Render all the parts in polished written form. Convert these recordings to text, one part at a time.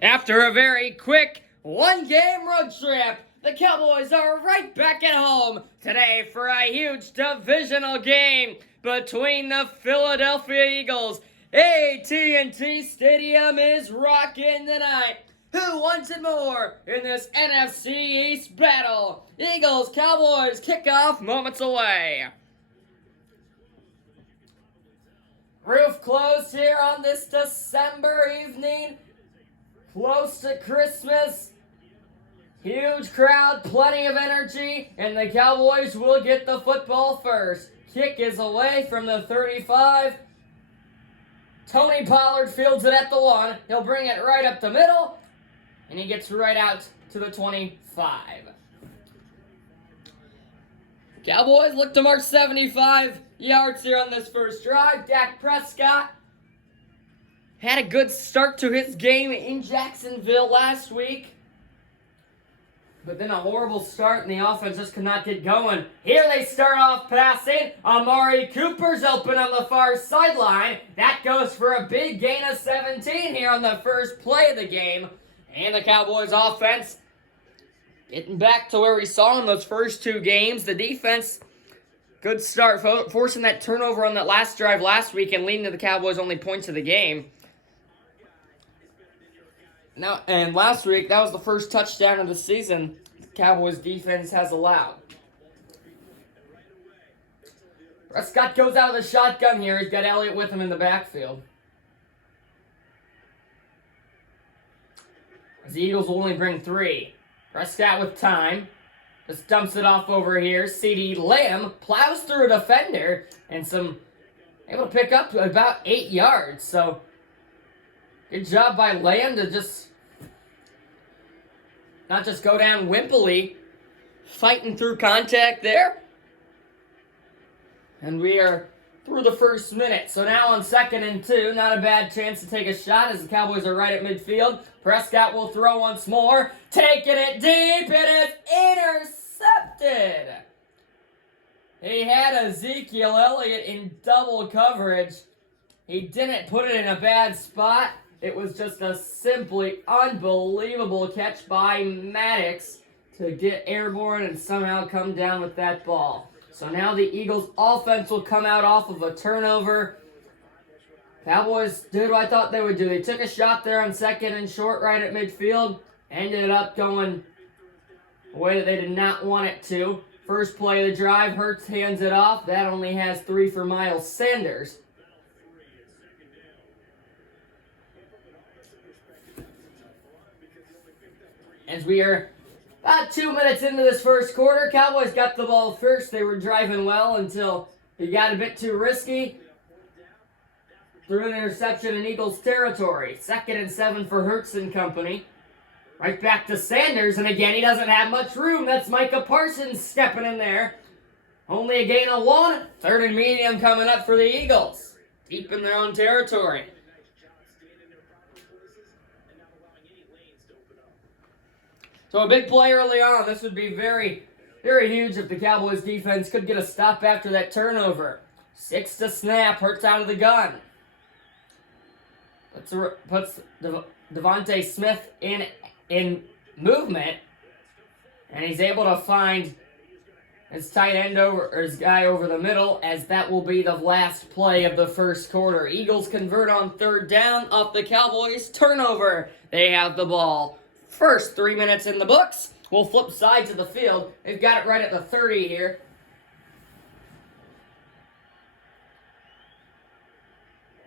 After a very quick one-game road trip, the Cowboys are right back at home today for a huge divisional game between the Philadelphia Eagles. AT&T Stadium is rocking tonight. Who wants it more in this NFC East battle? Eagles, Cowboys, kickoff moments away. Roof closed here on this December evening. Close to Christmas. Huge crowd, plenty of energy, and the Cowboys will get the football first. Kick is away from the 35. Tony Pollard fields it at the 1. He'll bring it right up the middle, and he gets right out to the 25. Cowboys look to march 75 yards here on this first drive. Dak Prescott had a good start to his game in Jacksonville last week. But then a horrible start and the offense just could not get going. Here they start off passing. Amari Cooper's open on the far sideline. That goes for a big gain of 17 here on the first play of the game. And the Cowboys offense getting back to where we saw in those first two games. The defense, good start, forcing that turnover on that last drive last week and leading to the Cowboys' only points of the game. Now, and last week, that was the first touchdown of the season the Cowboys defense has allowed. Prescott goes out of the shotgun here. He's got Elliott with him in the backfield. As the Eagles will only bring 3. Prescott with time. Just dumps it off over here. CeeDee Lamb plows through a defender and able to pick up about 8 yards. So, good job by Lamb to not just go down wimpily, fighting through contact there. And we are through the first minute. So now on 2nd and 2, not a bad chance to take a shot as the Cowboys are right at midfield. Prescott will throw once more, taking it deep. It is intercepted. He had Ezekiel Elliott in double coverage. He didn't put it in a bad spot. It was just a simply unbelievable catch by Maddox to get airborne and somehow come down with that ball. So now the Eagles' offense will come out off of a turnover. Cowboys did what I thought they would do. They took a shot there on 2nd and short right at midfield. Ended up going a way that they did not want it to. First play of the drive, Hurts hands it off. That only has 3 for Miles Sanders. As we are about 2 minutes into this first quarter, Cowboys got the ball first. They were driving well until it got a bit too risky. Threw an interception in Eagles territory. 2nd and 7 for Hurts and company. Right back to Sanders, and again, he doesn't have much room. That's Micah Parsons stepping in there. Only a gain of 1. 3rd and medium coming up for the Eagles. Deep in their own territory. So a big play early on. This would be very, very huge if the Cowboys defense could get a stop after that turnover. 6 to snap. Hurts out of the gun. Puts Devontae Smith in movement. And he's able to find his tight end his guy over the middle, as that will be the last play of the first quarter. Eagles convert on 3rd down off the Cowboys turnover. They have the ball. First 3 minutes in the books. We'll flip sides of the field. They've got it right at the 30 here.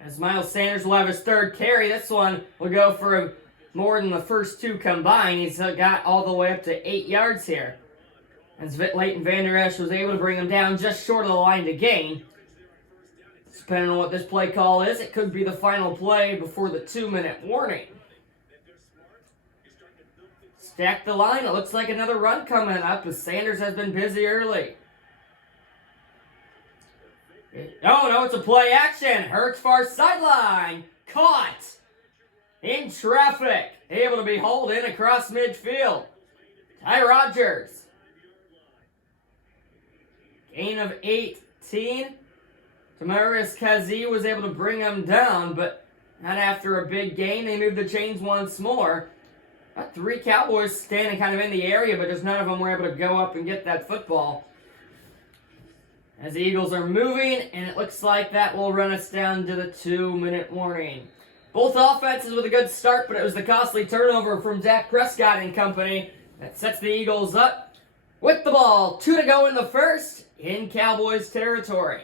As Miles Sanders will have his 3rd carry. This one will go for more than the first 2 combined. He's got all the way up to 8 yards here. As Leighton Vander Esch was able to bring him down just short of the line to gain. Depending on what this play call is, it could be the final play before the 2-minute warning. Stack the line. It looks like another run coming up as Sanders has been busy early. Oh, no, it's a play action. Hurts far sideline. Caught in traffic. Able to be hauled in across midfield. Ty Rodgers. Gain of 18. Tamarius Kazee was able to bring him down, but Not after a big gain. They move the chains once more. Got 3 Cowboys standing kind of in the area, but just none of them were able to go up and get that football. As the Eagles are moving, and it looks like that will run us down to the 2-minute warning. Both offenses with a good start, but it was the costly turnover from Dak Prescott and company that sets the Eagles up with the ball. 2 to go in the first in Cowboys territory.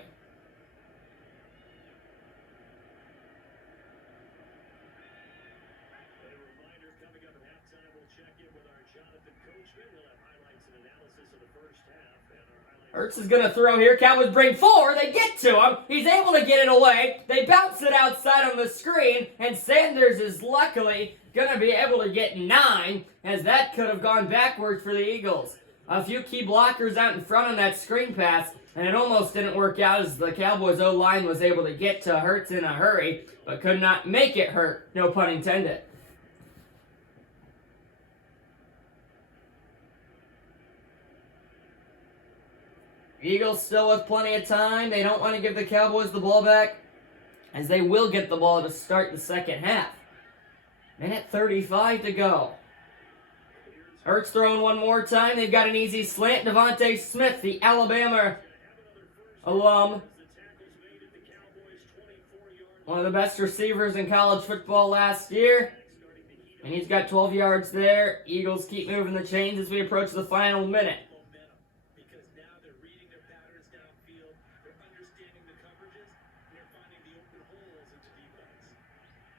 Hurts is going to throw here. Cowboys bring 4. They get to him. He's able to get it away. They bounce it outside on the screen, and Sanders is luckily going to be able to get 9, as that could have gone backwards for the Eagles. A few key blockers out in front on that screen pass, and it almost didn't work out as the Cowboys O-line was able to get to Hurts in a hurry, but could not make it hurt. No pun intended. Eagles still with plenty of time. They don't want to give the Cowboys the ball back, as they will get the ball to start the second half. Minute 35 to go. Hurts throwing one more time. They've got an easy slant. Devontae Smith, the Alabama alum. One of the best receivers in college football last year. And he's got 12 yards there. Eagles keep moving the chains as we approach the final minute.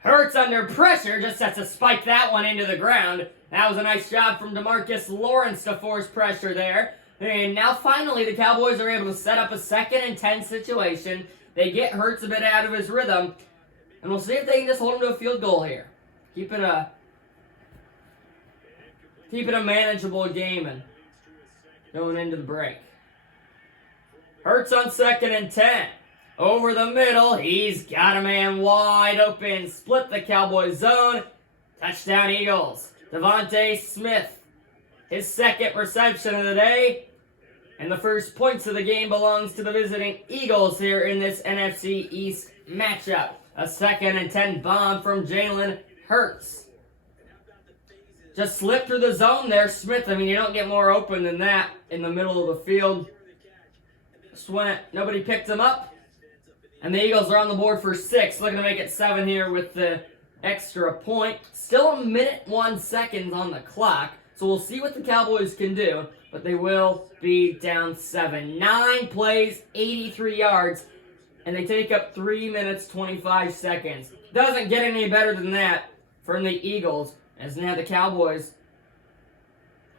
Hurts under pressure, just sets a spike that one into the ground. That was a nice job from DeMarcus Lawrence to force pressure there. And now finally the Cowboys are able to set up a 2nd and 10 situation. They get Hurts a bit out of his rhythm. And we'll see if they can just hold him to a field goal here. Keep it a manageable game and going into the break. Hurts on 2nd and 10. Over the middle, he's got a man wide open. Split the Cowboys zone. Touchdown Eagles. Devontae Smith, his 2nd reception of the day. And the first points of the game belongs to the visiting Eagles here in this NFC East matchup. A 2nd and 10 bomb from Jalen Hurts. Just slipped through the zone there, Smith. I mean, you don't get more open than that in the middle of the field. Just went, nobody picked him up. And the Eagles are on the board for 6, looking to make it 7 here with the extra point. Still 1:01 seconds on the clock, so we'll see what the Cowboys can do, but they will be down 7. 9 plays, 83 yards, and they take up 3 minutes, 25 seconds. Doesn't get any better than that from the Eagles, as now the Cowboys,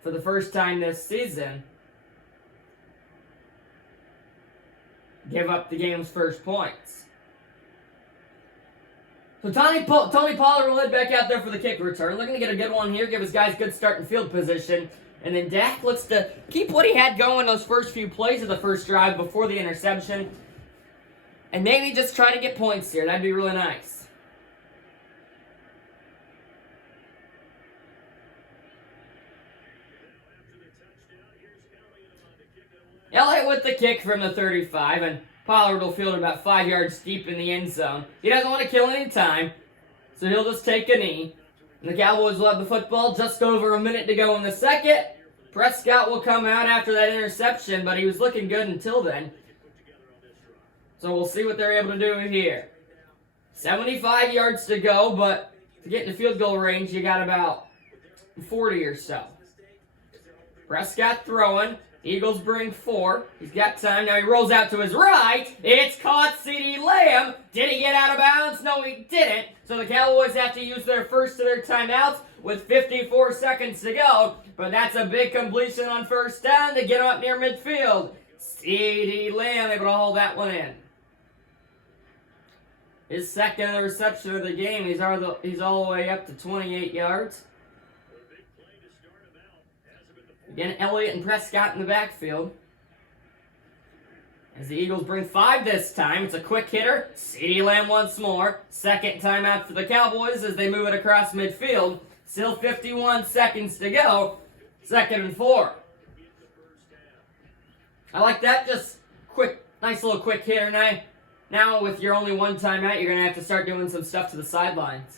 for the first time this season, give up the game's first points. So Tony Pollard will head back out there for the kick return. Looking to get a good one here, give his guys good starting field position. And then Dak looks to keep what he had going those first few plays of the first drive before the interception. And maybe just try to get points here. That'd be really nice. Elliott with the kick from the 35, and Pollard will field about 5 yards deep in the end zone. He doesn't want to kill any time, so he'll just take a knee. And the Cowboys will have the football just over a minute to go in the second. Prescott will come out after that interception, but he was looking good until then. So we'll see what they're able to do here. 75 yards to go, but to get into field goal range, you got about 40 or so. Prescott throwing. Eagles bring 4. He's got time. Now he rolls out to his right. It's caught. CeeDee Lamb. Did he get out of bounds? No, he didn't. So the Cowboys have to use their first of their timeouts with 54 seconds to go. But that's a big completion on first down to get him up near midfield. CeeDee Lamb able to hold that one in. His second reception of the game. He's all the way up to 28 yards. Again, Elliott and Prescott in the backfield. As the Eagles bring 5 this time. It's a quick hitter. CeeDee Lamb once more. Second timeout for the Cowboys as they move it across midfield. Still 51 seconds to go. 2nd and 4. I like that. Just quick, nice little quick hitter. Now, Now, with your only one timeout, you're going to have to start doing some stuff to the sidelines.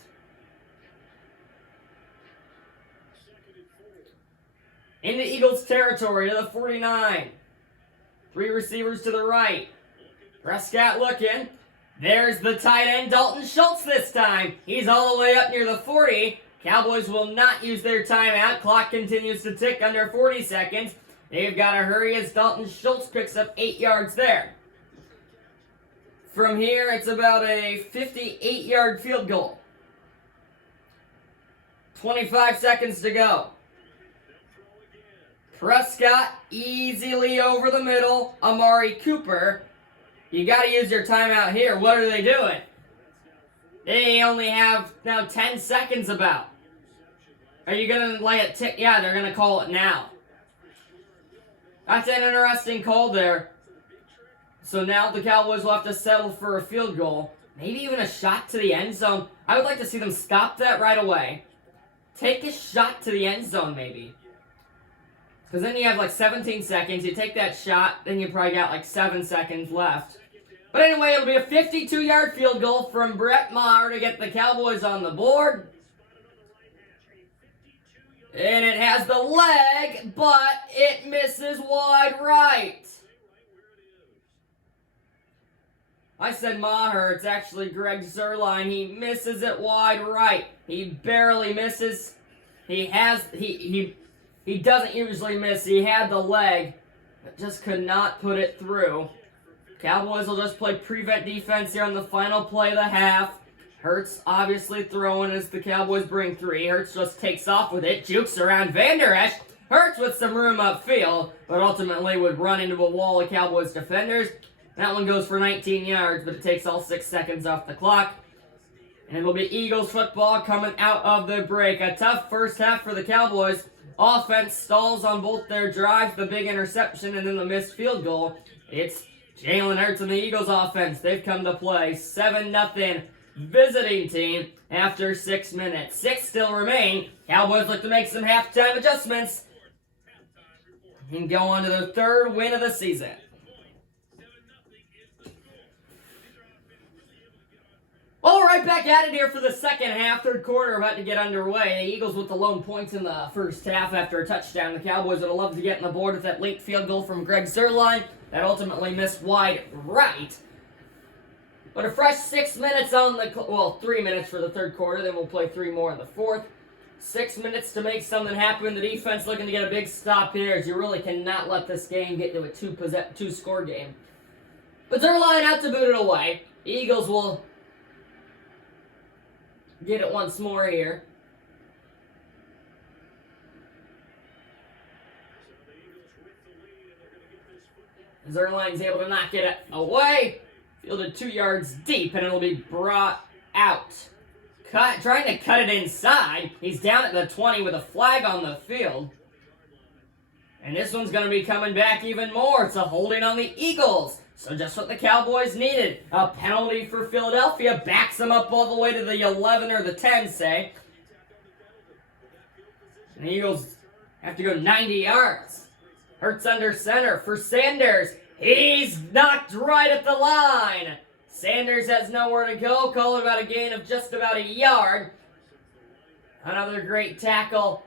Into Eagles territory to the 49. 3 receivers to the right. Prescott looking. There's the tight end, Dalton Schultz this time. He's all the way up near the 40. Cowboys will not use their timeout. Clock continues to tick under 40 seconds. They've got to hurry as Dalton Schultz picks up 8 yards there. From here, it's about a 58-yard field goal. 25 seconds to go. Prescott easily over the middle. Amari Cooper. You got to use your timeout here. What are they doing? They only have now 10 seconds about. Are you going to let it tick? Yeah, they're going to call it now. That's an interesting call there. So now the Cowboys will have to settle for a field goal. Maybe even a shot to the end zone. I would like to see them stop that right away. Take a shot to the end zone maybe. Because then you have like 17 seconds. You take that shot, then you probably got like 7 seconds left. But anyway, it'll be a 52-yard field goal from Brett Maher to get the Cowboys on the board. And it has the leg, but it misses wide right. I said Maher, it's actually Greg Zuerlein. He misses it wide right. He barely misses. He doesn't usually miss. He had the leg, but just could not put it through. Cowboys will just play prevent defense here on the final play of the half. Hurts obviously throwing as the Cowboys bring 3. Hurts just takes off with it, jukes around Van Der Esch. Hurts with some room upfield, but ultimately would run into a wall of Cowboys defenders. That one goes for 19 yards, but it takes all 6 seconds off the clock. And it'll be Eagles football coming out of the break. A tough first half for the Cowboys. Offense stalls on both their drives, the big interception and then the missed field goal. It's Jalen Hurts and the Eagles offense. They've come to play. 7-0 visiting team after 6 minutes. 6 still remain. Cowboys look to make some halftime adjustments and go on to their 3rd win of the season. Well, we're right back at it here for the second half. 3rd quarter about to get underway. The Eagles with the lone points in the first half after a touchdown. The Cowboys would have loved to get on the board with that late field goal from Greg Zuerlein. That ultimately missed wide right. But a fresh 6 minutes on the... 3 minutes for the 3rd quarter. Then we'll play 3 more in the 4th. 6 minutes to make something happen. The defense looking to get a big stop here, as you really cannot let this game get to a 2-score game. But Zuerlein out to boot it away. The Eagles will get it once more here. Zuerlein's able to knock it away. Fielded 2 yards deep, and it'll be brought out. Trying to cut it inside. He's down at the 20 with a flag on the field. And this one's going to be coming back even more. It's a holding on the Eagles. So just what the Cowboys needed. A penalty for Philadelphia. Backs them up all the way to the 11 or the 10, say. And the Eagles have to go 90 yards. Hurts under center for Sanders. He's knocked right at the line. Sanders has nowhere to go. Call it about a gain of just about a yard. Another great tackle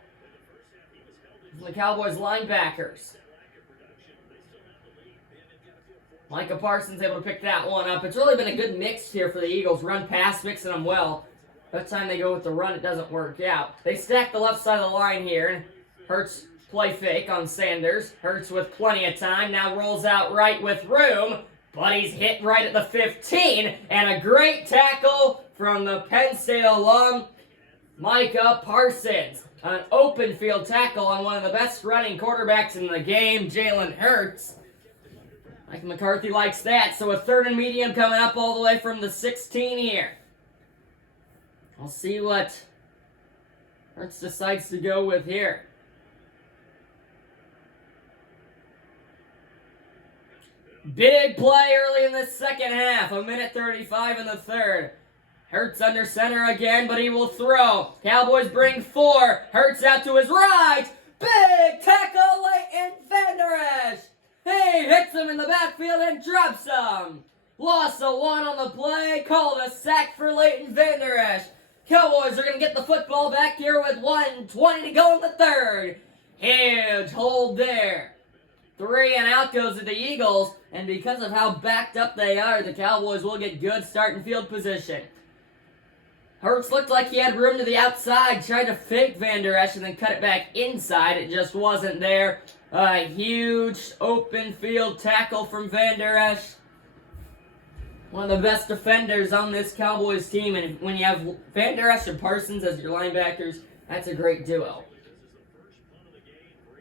from the Cowboys linebackers. Micah Parsons able to pick that one up. It's really been a good mix here for the Eagles. Run-pass, mixing them well. That time they go with the run, it doesn't work out. They stack the left side of the line here. Hurts play fake on Sanders. Hurts with plenty of time. Now rolls out right with room. But he's hit right at the 15. And a great tackle from the Penn State alum, Micah Parsons. An open field tackle on one of the best running quarterbacks in the game, Jalen Hurts. Mike McCarthy likes that. So a 3rd and medium coming up all the way from the 16 here. We'll see what Hurts decides to go with here. Big play early in the second half. 1:35 in the 3rd. Hurts under center again, but he will throw. Cowboys bring 4. Hurts out to his right. Big tackle late in Van Der Esch. He hits him in the backfield and drops him. Loss of 1 on the play. Called a sack for Leighton Vander Esch. Cowboys are going to get the football back here with 1:20 to go in the third. Huge hold there. 3 and out goes to the Eagles, and because of how backed up they are, the Cowboys will get good starting field position. Hurts looked like he had room to the outside, tried to fake Vander Esch and then cut it back inside. It just wasn't there. A huge open field tackle from Vander Esch. One of the best defenders on this Cowboys team, and when you have Vander Esch and Parsons as your linebackers, that's a great duo.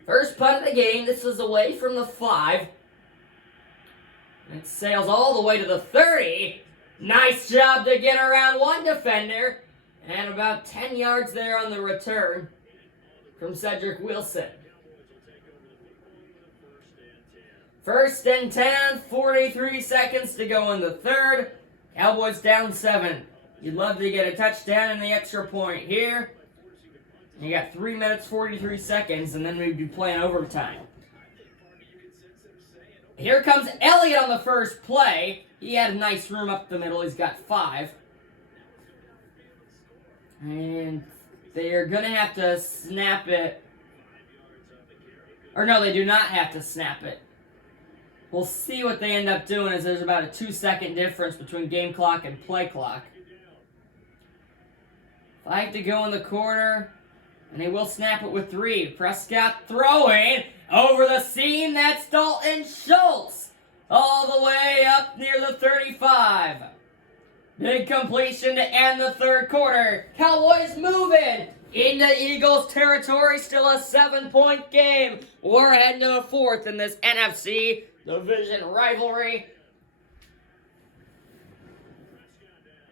First punt of the game. This is away from the 5. It sails all the way to the 30. Nice job to get around one defender. And about 10 yards there on the return from Cedric Wilson. First and 10, 43 seconds to go in the third. Cowboys down 7. You'd love to get a touchdown and the extra point here. You got 3 minutes, 43 seconds, and then we'd be playing overtime. Here comes Elliott on the first play. He had a nice room up the middle. He's got 5. And they're going to have to snap it. Or no, they do not have to snap it. We'll see what they end up doing, as there's about a 2-second difference between game clock and play clock. 5 to go in the quarter. And they will snap it with 3. Prescott throwing over the seam. That's Dalton Schultz. All the way up near the 35. Big completion to end the third quarter. Cowboys moving into Eagles territory. Still a 7-point game. We're heading to the fourth in this NFC division rivalry.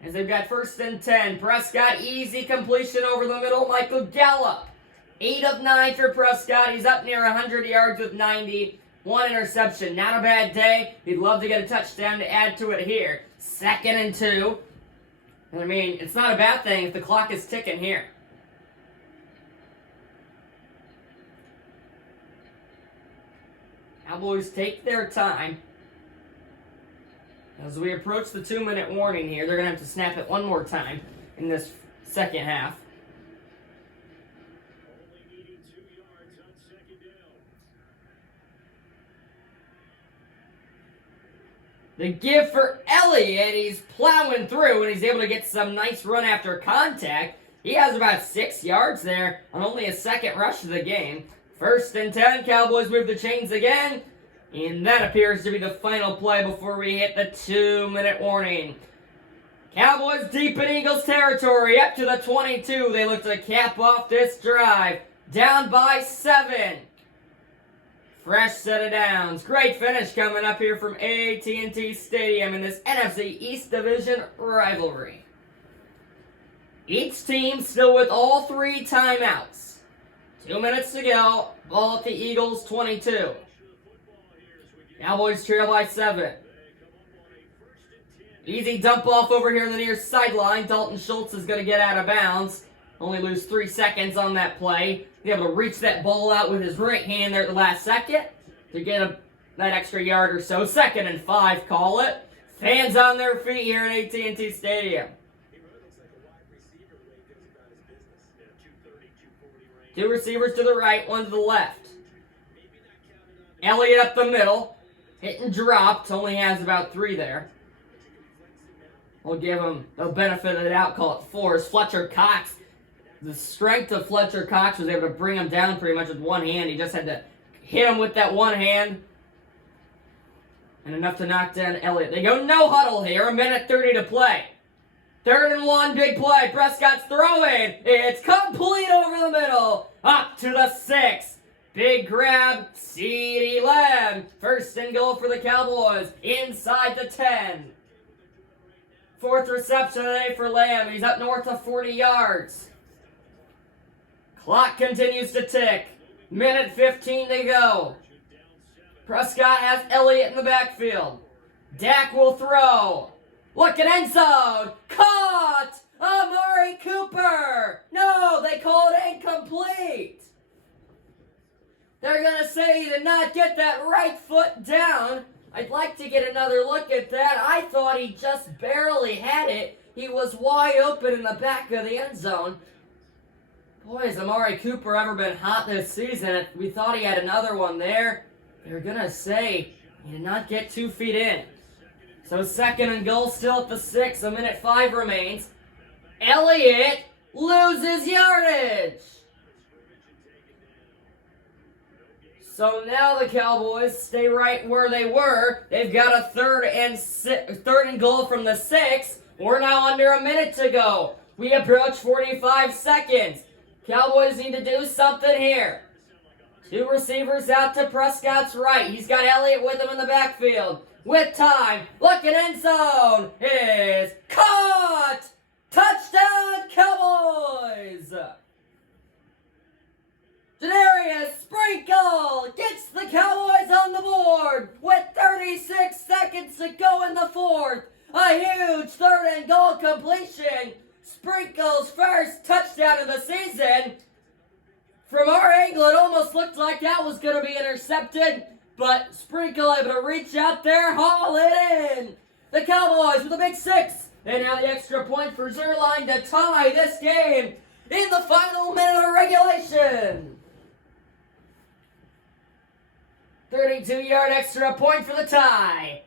As they've got first and 10. Prescott, easy completion over the middle. Michael Gallup. 8 of 9 for Prescott. He's up near 100 yards with 90. 1 interception. Not a bad day. He'd love to get a touchdown to add to it here. 2nd and 2. I mean, it's not a bad thing if the clock is ticking here. Cowboys take their time. As we approach the 2-minute warning here, they're going to have to snap it one more time in this second half. The give for Elliott. He's plowing through, and he's able to get some nice run after contact. He has about 6 yards there on only a second rush of the game. First and 10, Cowboys move the chains again. And that appears to be the final play before we hit the 2-minute warning. Cowboys deep in Eagles territory, up to the 22. They look to cap off this drive. Down by 7. Fresh set of downs. Great finish coming up here from AT&T Stadium in this NFC East Division rivalry. Each team still with all 3 timeouts. 2 minutes to go. Ball at the Eagles 22. Cowboys trail by 7. Easy dump off over here on the near sideline. Dalton Schultz is going to get out of bounds. Only lose 3 seconds on that play. Be able to reach that ball out with his right hand there at the last second to get that extra yard or so. 2nd and 5, call it. Fans on their feet here at AT&T Stadium. 2 receivers to the right, 1 to the left. Elliott up the middle. Hit and dropped. Only has about 3 there. We'll give him the benefit of the doubt. Call it 4. Fletcher Cox. The strength of Fletcher Cox was able to bring him down pretty much with one hand. He just had to hit him with that one hand. And enough to knock down Elliott. They go no huddle here. 1:30 to play. 3rd and 1, big play. Prescott's throwing. It's complete over the middle. Up to the 6. Big grab. CeeDee Lamb. 1st and goal for the Cowboys. Inside the 10. 4th reception today for Lamb. He's up north of 40 yards. Clock continues to tick. 1:15 to go. Prescott has Elliott in the backfield. Dak will throw. Look at end zone. Caught! Amari Cooper! No, they call it incomplete. They're going to say he did not get that right foot down. I'd like to get another look at that. I thought he just barely had it. He was wide open in the back of the end zone. Boy, has Amari Cooper ever been hot this season. We thought he had another one there. They're going to say he did not get 2 feet in. So second and goal still at the 6. 1:05 remains. Elliott loses yardage. So now the Cowboys stay right where they were. They've got a third and goal from the 6. We're now under a minute to go. We approach 45 seconds. Cowboys need to do something here. 2 receivers out to Prescott's right. He's got Elliott with him in the backfield. With time, looking end zone. It is caught! Touchdown, Cowboys! Denarius Sprinkle gets the Cowboys on the board with 36 seconds to go in the 4th. A huge third and goal completion. Sprinkle's first touchdown of the season. From our angle, it almost looked like that was going to be intercepted, but Sprinkle able to reach out there, haul it in. The Cowboys with a big 6. And now the extra point for Zerline to tie this game in the final minute of regulation. 32-yard extra point for the tie.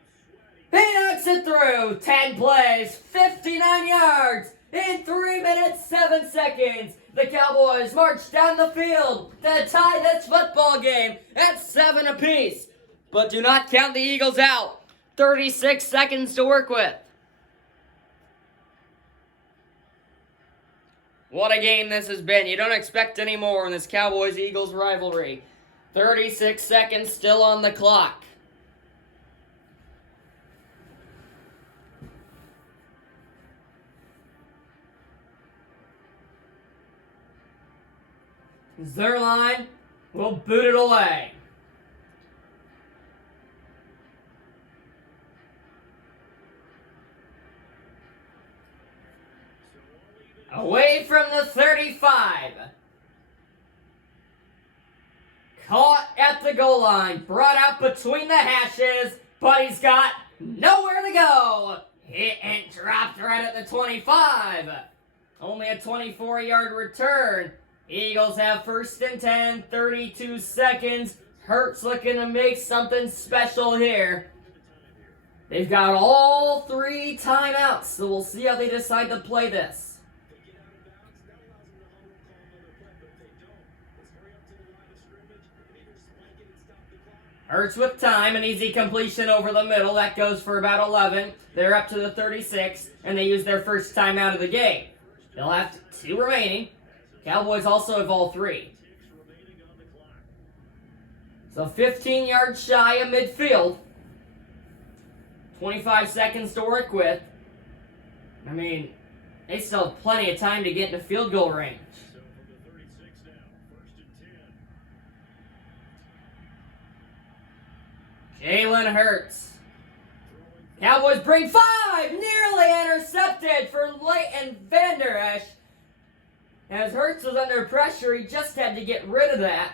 He knocks it through. 10 plays, 59 yards in 3 minutes, 7 seconds. The Cowboys march down the field to tie this football game at 7 apiece. But do not count the Eagles out. 36 seconds to work with. What a game this has been. You don't expect any more in this Cowboys-Eagles rivalry. 36 seconds still on the clock. Zerline will boot it away. Away from the 35. Caught at the goal line. Brought out between the hashes, but he's got nowhere to go. Hit and dropped right at the 25. Only a 24-yard return. Eagles have 1st and 10, 32 seconds. Hurts looking to make something special here. They've got all 3 timeouts, so we'll see how they decide to play this. Hurts with time, an easy completion over the middle. That goes for about 11. They're up to the 36, and they use their first timeout of the game. They'll have 2 remaining. Cowboys also have all 3. So 15 yards shy of midfield. 25 seconds to work with. I mean, they still have plenty of time to get into field goal range. Jalen Hurts. Cowboys bring 5! Nearly intercepted for Leighton Vander Esch. As Hurts was under pressure, he just had to get rid of that.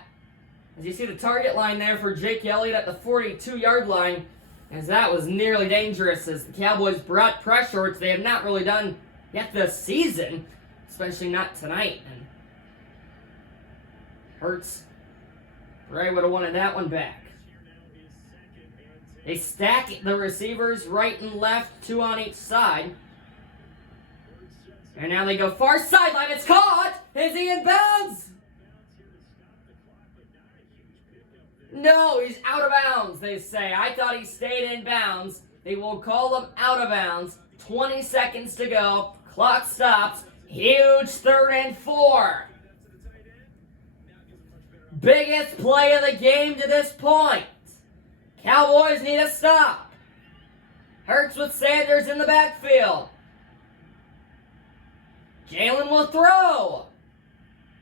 As you see the target line there for Jake Elliott at the 42-yard line, as that was nearly dangerous as the Cowboys brought pressure, which they have not really done yet this season, especially not tonight. And Hurts probably would have wanted that one back. They stack the receivers right and left, 2 on each side. And now they go far sideline. It's caught! Is he in bounds? No, he's out of bounds, they say. I thought he stayed in bounds. They will call him out of bounds. 20 seconds to go. Clock stops. Huge 3rd and 4. Biggest play of the game to this point. Cowboys need a stop. Hurts with Sanders in the backfield. Jalen will throw.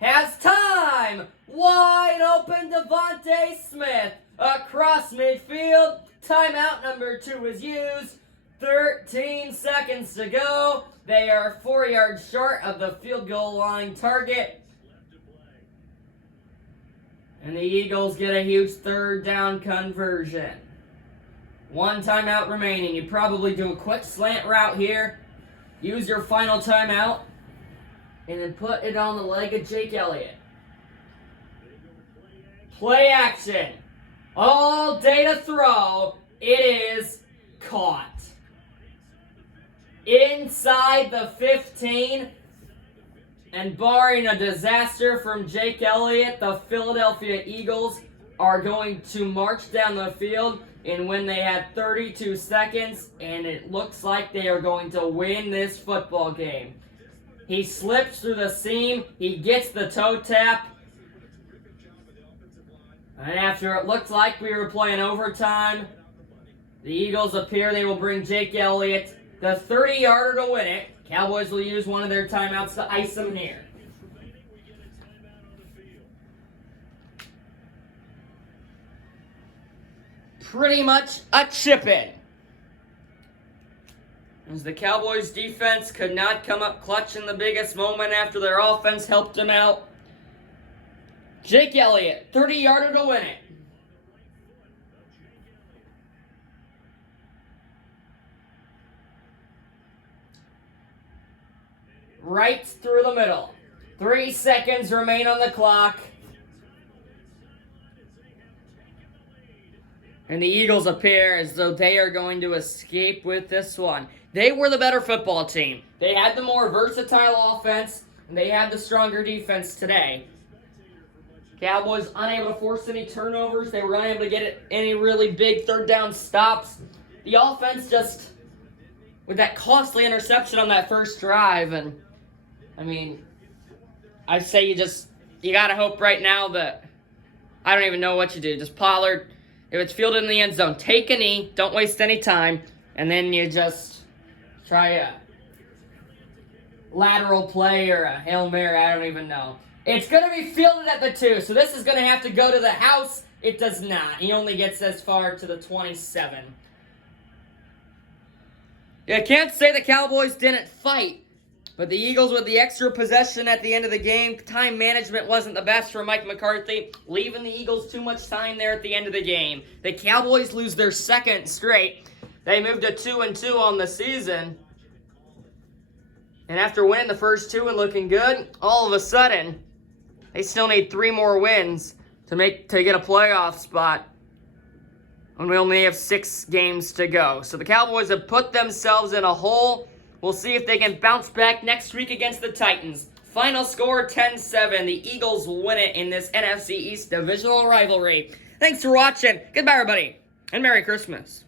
Has time. Wide open Devontae Smith. Across midfield. Timeout number 2 is used. 13 seconds to go. They are 4 yards short of the field goal line target. And the Eagles get a huge 3rd down conversion. One timeout remaining. You probably do a quick slant route here. Use your final timeout. And then put it on the leg of Jake Elliott. Play action. All day to throw. It is caught. Inside the 15. And barring a disaster from Jake Elliott, the Philadelphia Eagles are going to march down the field and when they have 32 seconds, and it looks like they are going to win this football game. He slips through the seam, he gets the toe tap, and after it looked like we were playing overtime, the Eagles appear they will bring Jake Elliott the 30-yarder to win it. Cowboys will use one of their timeouts to ice him here. Pretty much a chip-in. As the Cowboys defense could not come up clutch in the biggest moment after their offense helped them out. Jake Elliott, 30-yarder to win it. Right through the middle. 3 seconds remain on the clock. And the Eagles appear as though they are going to escape with this one. They were the better football team. They had the more versatile offense, and they had the stronger defense today. Cowboys unable to force any turnovers. They were unable to get any really big third down stops. The offense just, with that costly interception on that first drive, and I mean, I say you got to hope right now that, I don't even know what you do. Just Pollard, if it's fielded in the end zone, take a knee, don't waste any time, and then you just try a lateral play or a Hail Mary, I don't even know. It's going to be fielded at the 2, so this is going to have to go to the house. It does not. He only gets as far to the 27. You can't say the Cowboys didn't fight, but the Eagles with the extra possession at the end of the game, time management wasn't the best for Mike McCarthy, leaving the Eagles too much time there at the end of the game. The Cowboys lose their second straight. They moved to 2-2 on the season. And after winning the first 2 and looking good, all of a sudden, they still need 3 more wins to get a playoff spot. And we only have 6 games to go. So the Cowboys have put themselves in a hole. We'll see if they can bounce back next week against the Titans. Final score 10-7. The Eagles win it in this NFC East divisional rivalry. Thanks for watching. Goodbye, everybody. And Merry Christmas.